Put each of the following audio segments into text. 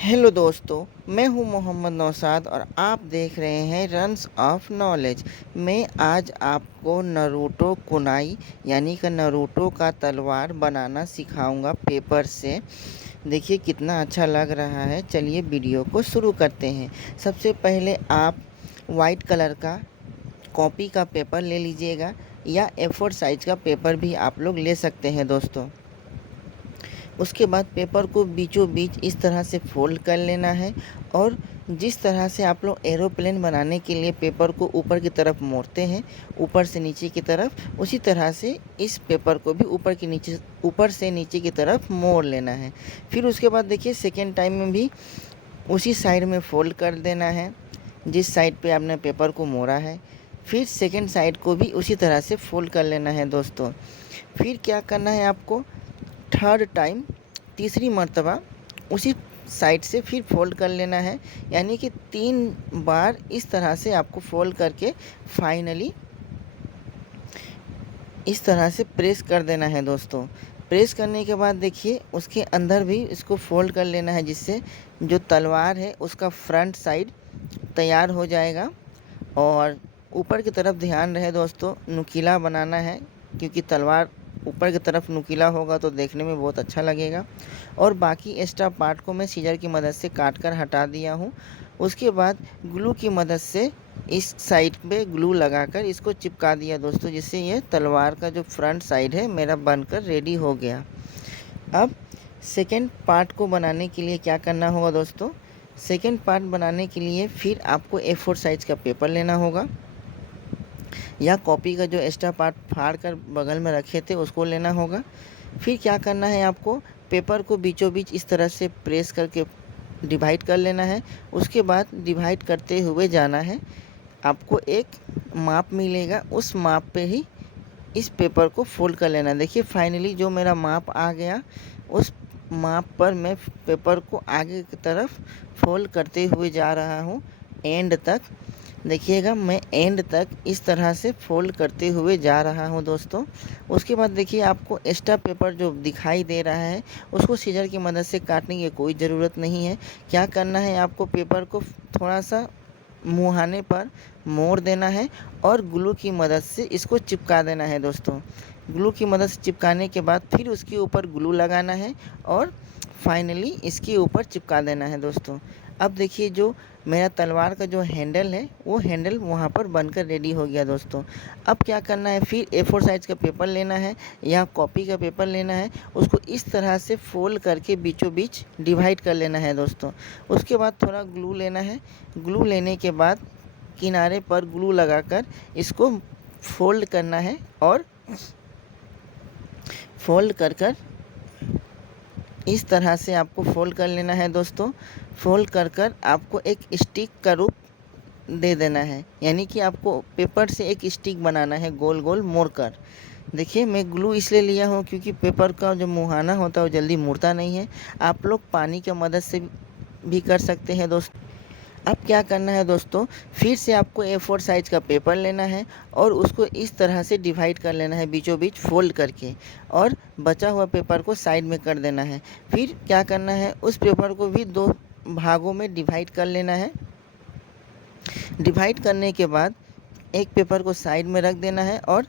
Hello दोस्तों, मैं हूं मोहम्मद नौशाद और आप देख रहे हैं रन्स ऑफ नॉलेज। मैं आज आपको नरूटो कुनाई यानी कि नरूटो का तलवार बनाना सिखाऊंगा पेपर से। देखिए कितना अच्छा लग रहा है। चलिए वीडियो को शुरू करते हैं। सबसे पहले आप वाइट कलर का कॉपी का पेपर ले लीजिएगा या A4 साइज का पेपर भी आप लोग ले सकते हैं दोस्तों। उसके बाद पेपर को बीचों बीच इस तरह से फोल्ड कर लेना है और जिस तरह से आप लोग एरोप्लेन बनाने के लिए पेपर को ऊपर की तरफ मोड़ते हैं, ऊपर से नीचे की तरफ, उसी तरह से इस पेपर को भी ऊपर से नीचे की तरफ मोड़ लेना है। फिर उसके बाद देखिए सेकेंड टाइम में भी उसी साइड में फोल्ड कर देना है जिस साइड पे आपने पेपर को मोड़ा है। फिर सेकेंड साइड को भी उसी तरह से फोल्ड कर लेना है दोस्तों। फिर क्या करना है आपको, थर्ड टाइम तीसरी मर्तबा उसी साइड से फिर फोल्ड कर लेना है। यानी कि 3 बार इस तरह से आपको फोल्ड करके फाइनली इस तरह से प्रेस कर देना है दोस्तों। प्रेस करने के बाद देखिए उसके अंदर भी इसको फोल्ड कर लेना है जिससे जो तलवार है उसका फ्रंट साइड तैयार हो जाएगा। और ऊपर की तरफ ध्यान रहे दोस्तों, नुकीला बनाना है क्योंकि तलवार ऊपर की तरफ नुकीला होगा तो देखने में बहुत अच्छा लगेगा। और बाकी एक्स्ट्रा पार्ट को मैं सीजर की मदद से काट कर हटा दिया हूँ। उसके बाद ग्लू की मदद से इस साइड पे ग्लू लगाकर इसको चिपका दिया दोस्तों, जिससे ये तलवार का जो फ्रंट साइड है मेरा बनकर रेडी हो गया। अब सेकेंड पार्ट को बनाने के लिए क्या करना होगा दोस्तों, सेकेंड पार्ट बनाने के लिए फिर आपको A4 साइज़ का पेपर लेना होगा या कॉपी का जो एक्स्ट्रा पार्ट फाड़ कर बगल में रखे थे उसको लेना होगा। फिर क्या करना है, आपको पेपर को बीचों बीच इस तरह से प्रेस करके डिवाइड कर लेना है। उसके बाद डिवाइड करते हुए जाना है। आपको एक माप मिलेगा, उस माप पे ही इस पेपर को फोल्ड कर लेना। देखिए फाइनली जो मेरा माप आ गया, उस माप पर मैं पेपर को आगे की तरफ फोल्ड करते हुए जा रहा हूँ एंड तक। देखिएगा मैं एंड तक इस तरह से फोल्ड करते हुए जा रहा हूँ दोस्तों। उसके बाद देखिए आपको एक्स्ट्रा पेपर जो दिखाई दे रहा है उसको सीजर की मदद से काटने की कोई ज़रूरत नहीं है। क्या करना है, आपको पेपर को थोड़ा सा मुहाने पर मोड़ देना है और ग्लू की मदद से इसको चिपका देना है दोस्तों। ग्लू की मदद से चिपकाने के बाद फिर उसके ऊपर ग्लू लगाना है और फाइनली इसके ऊपर चिपका देना है दोस्तों। अब देखिए जो मेरा तलवार का जो हैंडल है वो हैंडल वहाँ पर बनकर रेडी हो गया दोस्तों। अब क्या करना है, फिर A4 साइज़ का पेपर लेना है या कॉपी का पेपर लेना है, उसको इस तरह से फोल्ड करके बीचों बीच डिवाइड कर लेना है दोस्तों। उसके बाद थोड़ा ग्लू लेना है। ग्लू लेने के बाद किनारे पर ग्लू लगाकर इसको फोल्ड करना है और फोल्ड कर इस तरह से आपको फोल्ड कर लेना है दोस्तों। फोल्ड कर आपको एक स्टिक का रूप दे देना है, यानी कि आपको पेपर से एक स्टिक बनाना है गोल गोल मोड़ कर। देखिए मैं ग्लू इसलिए लिया हूँ क्योंकि पेपर का जो मुहाना होता है वो जल्दी मुड़ता नहीं है। आप लोग पानी की मदद से भी कर सकते हैं दोस्तों। अब क्या करना है दोस्तों, फिर से आपको A4 साइज़ का पेपर लेना है और उसको इस तरह से डिवाइड कर लेना है बीचों बीच फोल्ड करके, और बचा हुआ पेपर को साइड में कर देना है। फिर क्या करना है, उस पेपर को भी 2 भागों में डिवाइड कर लेना है। डिवाइड करने के बाद एक पेपर को साइड में रख देना है और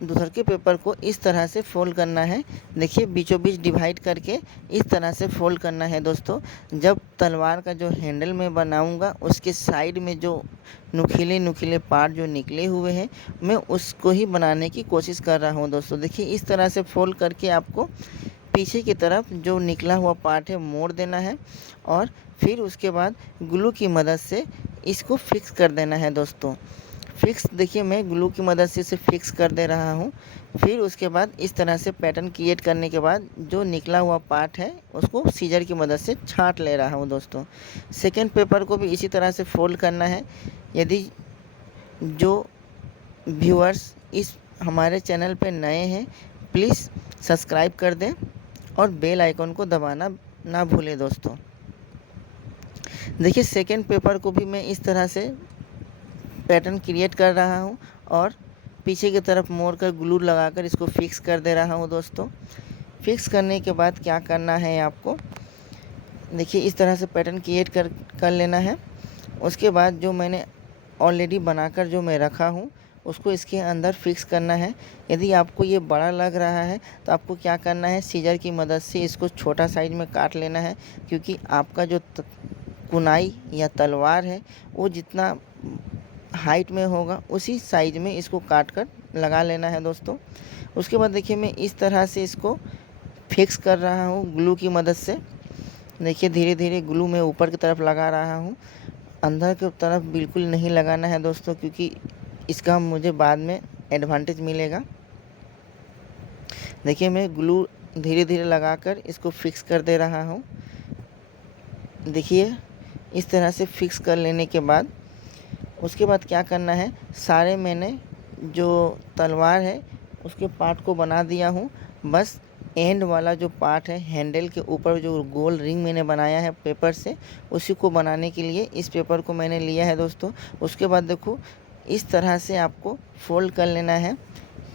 दूसरे के पेपर को इस तरह से फोल्ड करना है। देखिए बीचों बीच डिवाइड करके इस तरह से फोल्ड करना है दोस्तों। जब तलवार का जो हैंडल मैं बनाऊंगा उसके साइड में जो नुकीले नुकीले पार्ट जो निकले हुए हैं मैं उसको ही बनाने की कोशिश कर रहा हूं दोस्तों। देखिए इस तरह से फोल्ड करके आपको पीछे की तरफ जो निकला हुआ पार्ट है मोड़ देना है और फिर उसके बाद ग्लू की मदद से इसको फिक्स कर देना है दोस्तों। फिक्स देखिए मैं ग्लू की मदद से इसे फिक्स कर दे रहा हूँ। फिर उसके बाद इस तरह से पैटर्न क्रिएट करने के बाद जो निकला हुआ पार्ट है उसको सीजर की मदद से छांट ले रहा हूँ दोस्तों। सेकेंड पेपर को भी इसी तरह से फोल्ड करना है। यदि जो व्यूअर्स इस हमारे चैनल पे नए हैं प्लीज़ सब्सक्राइब कर दें और बेल आइकन को दबाना ना भूलें दोस्तों। देखिए सेकेंड पेपर को भी मैं इस तरह से पैटर्न क्रिएट कर रहा हूँ और पीछे की तरफ मोड़ कर ग्लू लगाकर इसको फिक्स कर दे रहा हूँ दोस्तों। फिक्स करने के बाद क्या करना है आपको, देखिए इस तरह से पैटर्न क्रिएट कर लेना है। उसके बाद जो मैंने ऑलरेडी बनाकर जो मैं रखा हूँ उसको इसके अंदर फिक्स करना है। यदि आपको ये बड़ा लग रहा है तो आपको क्या करना है, सीजर की मदद से इसको छोटा साइज में काट लेना है, क्योंकि आपका जो कुनाई या तलवार है वो जितना हाइट में होगा उसी साइज में इसको काट कर लगा लेना है दोस्तों। उसके बाद देखिए मैं इस तरह से इसको फिक्स कर रहा हूँ ग्लू की मदद से। देखिए धीरे धीरे ग्लू मैं ऊपर की तरफ लगा रहा हूँ, अंदर की तरफ बिल्कुल नहीं लगाना है दोस्तों, क्योंकि इसका मुझे बाद में एडवांटेज मिलेगा। देखिए मैं ग्लू धीरे धीरे लगाकर इसको फिक्स कर दे रहा हूँ। देखिए इस तरह से फिक्स कर लेने के बाद उसके बाद क्या करना है, सारे मैंने जो तलवार है उसके पार्ट को बना दिया हूँ। बस एंड वाला जो पार्ट है, हैंडल के ऊपर जो गोल रिंग मैंने बनाया है पेपर से, उसी को बनाने के लिए इस पेपर को मैंने लिया है दोस्तों। उसके बाद देखो इस तरह से आपको फोल्ड कर लेना है,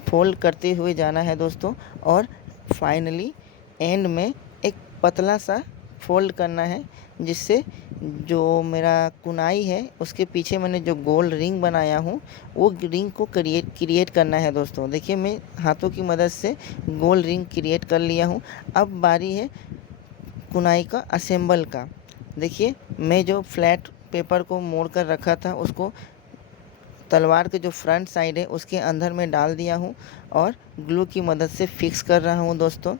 फोल्ड करते हुए जाना है दोस्तों, और फाइनली एंड में एक पतला सा फोल्ड करना है, जिससे जो मेरा कुनाई है उसके पीछे मैंने जो गोल रिंग बनाया हूँ वो रिंग को क्रिएट करना है दोस्तों। देखिए मैं हाथों की मदद से गोल रिंग क्रिएट कर लिया हूँ। अब बारी है कुनाई का असेंबल का। देखिए मैं जो फ्लैट पेपर को मोड़ कर रखा था उसको तलवार के जो फ्रंट साइड है उसके अंदर में डाल दिया हूँ और ग्लू की मदद से फिक्स कर रहा हूँ दोस्तों।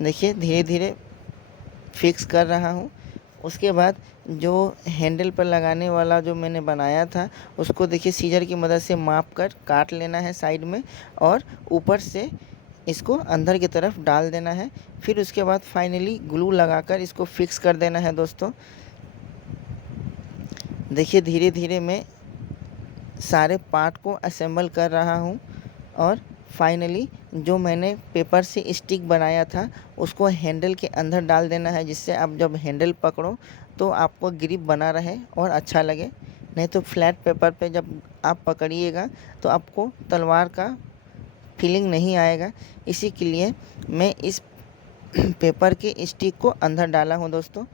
देखिए धीरे धीरे फिक्स कर रहा हूँ। उसके बाद जो हैंडल पर लगाने वाला जो मैंने बनाया था उसको देखिए सीजर की मदद से माप कर काट लेना है साइड में, और ऊपर से इसको अंदर की तरफ डाल देना है। फिर उसके बाद फाइनली ग्लू लगाकर इसको फिक्स कर देना है दोस्तों। देखिए धीरे धीरे मैं सारे पार्ट को असेंबल कर रहा हूँ, और फाइनली जो मैंने पेपर से स्टिक बनाया था उसको हैंडल के अंदर डाल देना है, जिससे आप जब हैंडल पकड़ो तो आपको ग्रिप बना रहे और अच्छा लगे। नहीं तो फ्लैट पेपर पे जब आप पकड़िएगा तो आपको तलवार का फीलिंग नहीं आएगा। इसी के लिए मैं इस पेपर के स्टिक को अंदर डाला हूँ दोस्तों।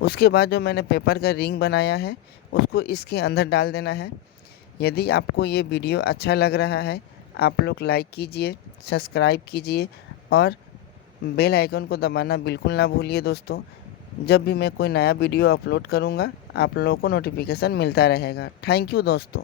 उसके बाद जो मैंने पेपर का रिंग बनाया है उसको इसके अंदर डाल देना है। यदि आपको ये वीडियो अच्छा लग रहा है आप लोग लाइक कीजिए, सब्सक्राइब कीजिए और बेल आइकन को दबाना बिल्कुल ना भूलिए दोस्तों। जब भी मैं कोई नया वीडियो अपलोड करूँगा आप लोगों को नोटिफिकेशन मिलता रहेगा। थैंक यू दोस्तों।